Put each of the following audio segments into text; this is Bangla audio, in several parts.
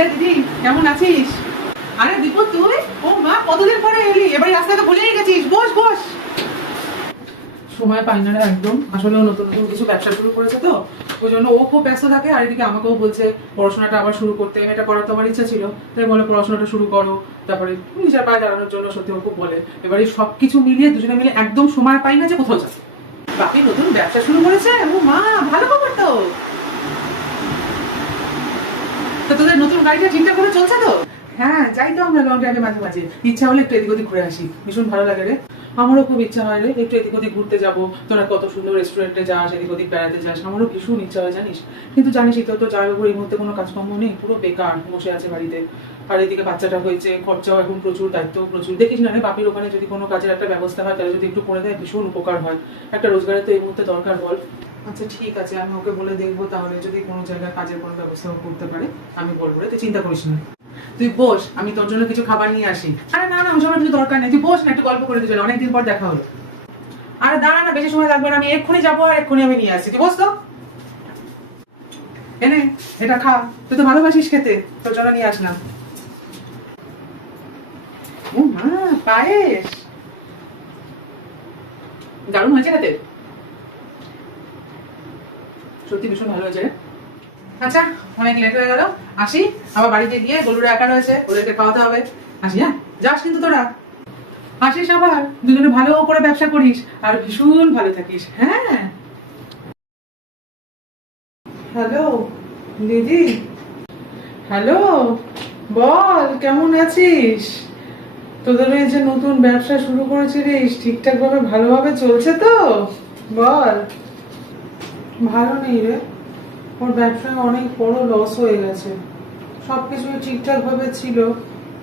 কিরে দিদি, কেমন আছিস? আরে দীপু তুই, ও মা কতদিন পরে এলি, এবারে রাস্তাটা ভুলেই গেছিস। বস বস। সময় পাই না রে একদম, আসলে ও নতুন নতুন কিছু ব্যবসা শুরু করেছে তো, ওই জন্য ও খুব ব্যস্ত থাকে। আর এদিকে আমাকেও বলছে পড়াশোনাটা আবার শুরু করতে, এটা করার তো আমার ইচ্ছা ছিল, তাই বলে পড়াশোনাটা শুরু করো, তারপরে নিজের পায়ে দাঁড়ানোর জন্য। সত্যি ও খুব বলে, এবারে সবকিছু মিলিয়ে দুজনে মিলে একদম সময় পাই না যে কোথাও যাবে। বাকি নতুন ব্যবসা শুরু করেছে, ও মা ভালো খবর তো। তো তোদের নতুন গাড়িটা ঠিকঠাক করে চলছে তো? হ্যাঁ যাই তো আমরা লং ড্রাইভে মাঝে মাঝে, ইচ্ছা হলে একটু এদিক ওদিক ঘুরে আসি, ভীষণ ভালো লাগে রে। আমারও খুব ইচ্ছা হয় রে, একটু এদিক ওদিক ঘুরতে যাবো। তোরা কত সুন্দর রেস্টুরেন্টে যাস, এদিক ওদিক বেড়াতে যাস, আমারও ভীষণ ইচ্ছা হয় জানিস। কিন্তু জানিসই তো, যাওয়ার উপর এই মুহূর্তে কোনো কাজকর্ম নেই, পুরো বেকার বসে আছে বাড়িতে। আর এদিকে বাচ্চাটা হয়েছে, খরচাও এখন প্রচুর, দায়িত্ব প্রচুর। দেখিস না রে, বাপির ওখানে যদি কোনো কাজের একটা ব্যবস্থা হয়, তাহলে যদি একটু করে দেয় ভীষণ উপকার হয়। একটা রোজগারের তো এই মুহূর্তে দরকার বল। আচ্ছা ঠিক আছে, আমি ওকে বলে দেখবো, তাহলে যদি কোনো জায়গায় কাজের কোনো ব্যবস্থা করতে পারে আমি বলবো রে, তুই চিন্তা করিস না। তুই বস, আমি তোর জন্য কিছু খাবার নিয়ে আসি। আরে না না, ওসবের কিছু দরকার নেই, তুই বস না, একটু গল্প করে দিতে, অনেকদিন পর দেখা হলো। আরে দাঁড়া না, বেশি সময় লাগবে না, আমি এক্ষুনি যাবো আর এক্ষুনি আমি নিয়ে আসছি, তুই বস তো। এনে এটা খা, তুই তো ভালোবাসিস খেতে, তোর জন্য নিয়ে আসলাম। ও মা, পায়েস দারুণ হয়েছে খেতে, সত্যি ভীষণ ভালো হয়েছে রে। আচ্ছা, অনেক লেট হয়ে গেল, আসি। আবার বাড়িতে গিয়ে গরুরা একা রয়েছে, ওদেরকে খাওয়াতে হবে। আসি হ্যাঁ, যাস কিন্তু তোরা, আসিস আবার, দুজনে ভালো করে ব্যবসা করিস আর ভীষণ ভালো থাকিস। হ্যাঁ। হ্যালো দিদি। হ্যালো, বল কেমন আছিস? তোদের এই যে নতুন ব্যবসা শুরু করেছিস, ঠিকঠাক ভাবে ভালোভাবে চলছে তো? বল। ভালো নেই রে, ওর ব্যবসায় অনেক বড় লস হয়ে গেছে। সবকিছুই ঠিকঠাক ভাবে ছিল,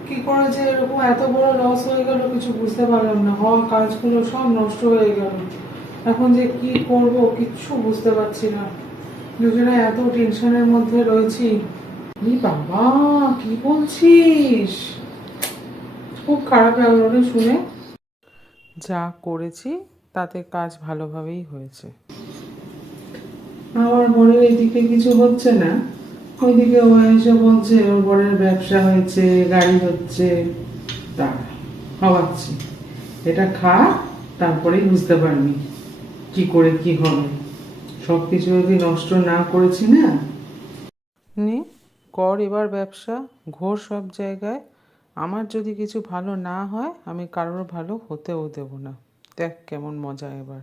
কি করে যে এরকম এত বড় লস হয়ে গেল কিছু বুঝতে পারলাম না। হওয়া কাজগুলো সব নষ্ট হয়ে গেল, এখন যে কি করব কিচ্ছু বুঝতে পারছি না। দুজনে এত টেনশনের মধ্যে রয়েছি। ই বাবা, কি বলছিস? খুব খারাপ লাগলো রে শুনে। যা করেছি তাতে কাজ ভালোভাবেই হয়েছে। আমার বোনের এদিকে কিছু হচ্ছে না, ওইদিকে ও এসে বলছে ওর বোনের ব্যবসা হয়েছে, গাড়ি হচ্ছে। তা খাওয়াচ্ছি, এটা খা, তারপরেই বুঝতে পারবি কি করে কি হবে। সবকিছু যদি নষ্ট না করেছি না। নে কর এবার ব্যবসা, ঘোর সব জায়গায়। আমার যদি কিছু ভালো না হয়, আমি কারোর ভালো হতেও দেব না। দেখ কেমন মজা এবার।